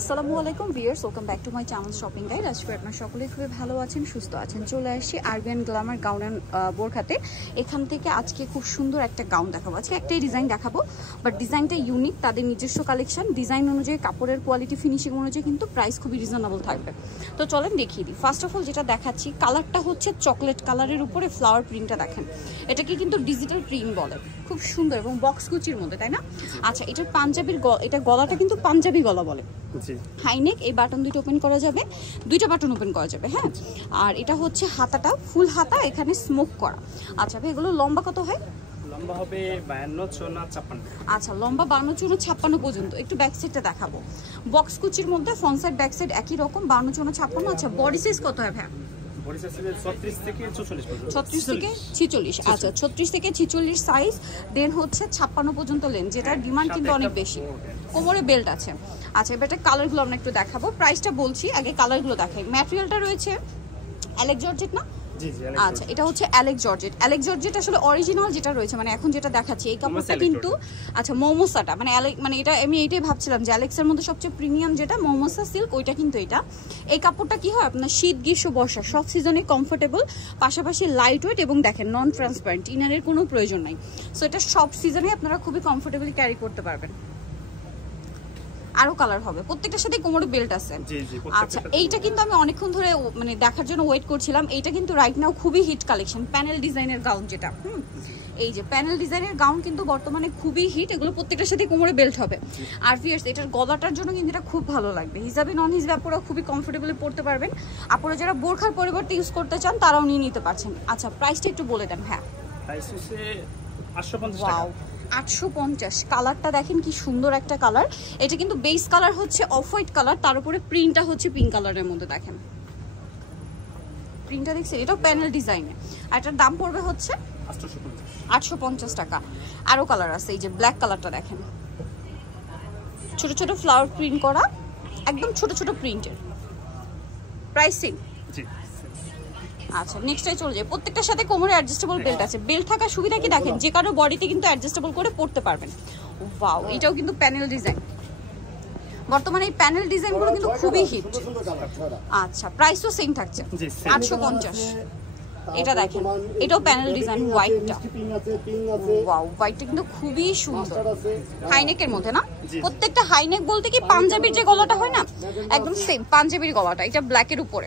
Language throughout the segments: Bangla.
আসসালামু আলাইকুম viewers, welcome back to my channel shopping guide. আজকে আপনারা সকলেই খুবই ভালো আছেন, সুস্থ আছেন। চলে আসি আরবিয়ান গ্ল্যামার গাউন অ্যান্ড বোরখাতে। এখান থেকে আজকে খুব সুন্দর একটা গাউন দেখাবো। আজকে একটাই ডিজাইন দেখাবো, বাট ডিজাইনটা ইউনিক, তাদের নিজস্ব কালেকশন। ডিজাইন অনুযায়ী, কাপড়ের কোয়ালিটি, ফিনিশিং অনুযায়ী কিন্তু প্রাইস খুবই রিজনেবল থাকবে। তো চলেন দেখিয়ে দিই। ফার্স্ট অফ অল যেটা দেখাচ্ছি, কালারটা হচ্ছে চকলেট কালারের উপরে ফ্লাওয়ার প্রিন্টটা দেখেন। এটাকে কিন্তু ডিজিটাল প্রিন্ট বলে, খুব সুন্দর এবং বক্স কুচির মধ্যে, তাই না? আচ্ছা, এটার পাঞ্জাবির এটা গলাটা কিন্তু পাঞ্জাবি গলা বলে। হাইনেক, এই বাটন দুটো ওপেন করা যাবে, দুইটা বাটন ওপেন করা যাবে, হ্যাঁ। আর এটা হচ্ছে হাতাটা ফুল হাতা, এখানে স্মোক করা। আচ্ছা ভাই, এগুলো লম্বা কত হয়? লম্বা হবে 52, 54, 56। আচ্ছা, লম্বা 52, 54, 56 পর্যন্ত। একটু ব্যাক সাইডটা দেখাবো। বক্স কুচির মধ্যে ফ্রন্ট সাইড ব্যাক সাইড একই রকম, 52, 54, 56। আচ্ছা, বডি সাইজ কত হয় ভাই? 36 থেকে 46 পর্যন্ত। 36 থেকে 46। আচ্ছা, 36 থেকে 46 সাইজ, দেন হচ্ছে 56 পর্যন্ত লেন, যেটার ডিমান্ড কিন্তু অনেক বেশি। কোমরে বেল্ট আছে। আচ্ছা, এবার কালারগুলো আমরা একটু দেখাবো। প্রাইসটা বলছি, আগে কালারগুলো দেখাই। ম্যাটেরিয়ালটা রয়েছে অ্যালেক্স জর্জেট না? আচ্ছা, এটা হচ্ছে অ্যালেক্স জর্জেট। অ্যালেক্স জর্জেট আসলে অরিজিনাল যেটা রয়েছে, মানে এখন যেটা দেখাচ্ছি এই কাপড়টা কিন্তু, আচ্ছা মোমোসাটা মানে এটা আমি এইটাই ভাবছিলাম যে অ্যালেক্সের মধ্যে সবচেয়ে প্রিমিয়াম যেটা মোমোসা সিল্ক, ওইটা কিন্তু এটা। এই কাপড়টা কি হয় আপনার শীত, গ্রীষ্ম, বর্ষা সব সিজনে কমফোর্টেবল, পাশাপাশি লাইট ওয়েট এবং দেখেন নন ট্রান্সপারেন্ট, ইনারের কোনো প্রয়োজন নাই। সো এটা সব সিজনে আপনারা খুবই কমফোর্টেবলি ক্যারি করতে পারবেন। আরো কালার হবে, প্রত্যেকটার সাথে কোমরে বেল্ট আছে। আচ্ছা, এইটা কিন্তু আমি অনেকক্ষণ ধরে মানে দেখার জন্য ওয়েট করছিলাম। এইটা কিন্তু রাইট নাও খুবই হিট কালেকশন, প্যানেল ডিজাইনের গাউন যেটা। এই যে প্যানেল ডিজাইনের গাউন কিন্তু বর্তমানে খুবই হিট, এগুলো প্রত্যেকটার সাথে কোমরে বেল্ট হবে। আর ভিউয়ার্স, এটার গলাটার জন্য কিন্তু এটা খুব ভালো লাগবে। হিজাবে নন হিজাবে আপনারা খুবই কমফোর্টেবলি পড়তে পারবেন। আপনারা যারা বোরখার পরিবর্তে ইউজ করতে চান তারাও নিয়ে নিতে পারছেন। আচ্ছা, প্রাইসটা একটু বলে দেন। হ্যাঁ, প্রাইস হচ্ছে 850 টাকা। 850। কালারটা দেখেন কি সুন্দর একটা কালার। এটা কিন্তু বেস কালার হচ্ছে অফ হোয়াইট কালার, তার উপরে প্রিন্টটা হচ্ছে পিঙ্ক কালারের মধ্যে। দেখেন প্রিন্টটা দেখছেন, এটাও প্যানেল ডিজাইনে। আর এটার দাম পড়বে হচ্ছে 850 টাকা। আরো কালার আছে, এই যে ব্ল্যাক কালারটা দেখেন, ছোট ছোট ফ্লাওয়ার প্রিন্ট করা, একদম ছোট ছোট প্রিন্টের। প্রাইসিং আচ্ছা, নেক্সটটাই চলে যায়। প্রত্যেকটার সাথে কোমরে অ্যাডজাস্টেবল বেল্ট আছে। বেল্ট থাকার সুবিধা কি দেখেন, যে কারো বডিতে কিন্তু অ্যাডজাস্টেবল করে পড়তে পারবেন। ওয়াও, এটাও কিন্তু প্যানেল ডিজাইন। বর্তমানে এই প্যানেল ডিজাইনগুলো কিন্তু খুবই হিট। আচ্ছা, প্রাইসও সেম থাকছে 850। এটা দেখেন, এটাও প্যানেল ডিজাইন, হোয়াইটটা। ওয়াও, হোয়াইটটা কিন্তু খুবই সুন্দর, হাইনেকের মধ্যে না? প্রত্যেকটা হাইনেক বলতে কি পাঞ্জাবির যে গলাটা হয় না, একদম সেম পাঞ্জাবির গলাটা। এটা ব্ল্যাকের উপরে।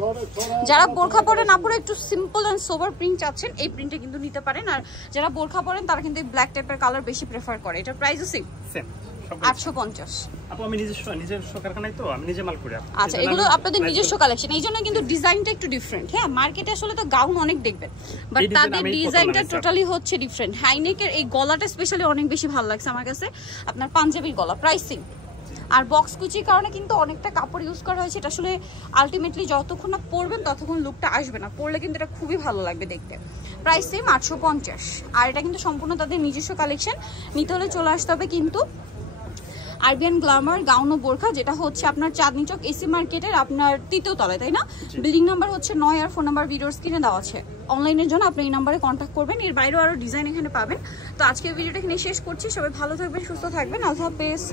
যারা বোরখা পরে না পরে একটু সিম্পল এন্ড সোবার প্রিন্ট চাচ্ছেন, এই প্রিন্টে কিন্তু নিতে পারেন। আর যারা বোরখা পরেন তারা কিন্তু এই ব্ল্যাক টাইপের কালার বেশি প্রেফার করে। এটার প্রাইসও সেম 850। আপু, আমি নিজস্ব কারখানায় তো আমি নিজে মাল করি। আচ্ছা, এগুলো আপনাদের নিজস্ব কালেকশন, এই জন্য কিন্তু ডিজাইনটা একটু ডিফারেন্ট। হ্যাঁ, মার্কেটে আসলে তো গাউন অনেক দেখবেন, বাট তাদের ডিজাইনটা টোটালি হচ্ছে ডিফারেন্ট। হাইনেকের এই গলাটা স্পেশালি অনেক বেশি ভালো লাগছে আমার কাছে, আপনার পাঞ্জাবির গলা। প্রাইসিং আর বক্স কুচির কারণে কিন্তু অনেকটা কাপড় ইউজ করা হয়েছে। এটা আসলে আলটিমেটলি যতক্ষণ না পরবেন ততক্ষণ লুকটা আসবে না, পরলে কিন্তু এটা খুবই ভালো লাগবে দেখতে। Price same 850। আর এটা কিন্তু সম্পূর্ণ তাদের নিজস্ব কালেকশন। নিতে হলে চলে আসতে হবে কিন্তু আরবিয়ান গ্ল্যামার গাউন ও বোরখা, যেটা হচ্ছে আপনার চাঁদনী চক এসি মার্কেটের আপনার 3য় তলায়, তাই না? বিল্ডিং নাম্বার হচ্ছে 9, আর ফোন নাম্বার ভিডিওর স্ক্রিনে দেওয়া আছে। অনলাইনের জন্য আপনি এই নাম্বারে কন্ট্যাক্ট করবেন। এর বাইরেও আরো ডিজাইন এখানে পাবেন। তো আজকের ভিডিওটা এখানে শেষ করছি। সবাই ভালো থাকবেন, সুস্থ থাকবেন। আল্লাহ হাফেজ।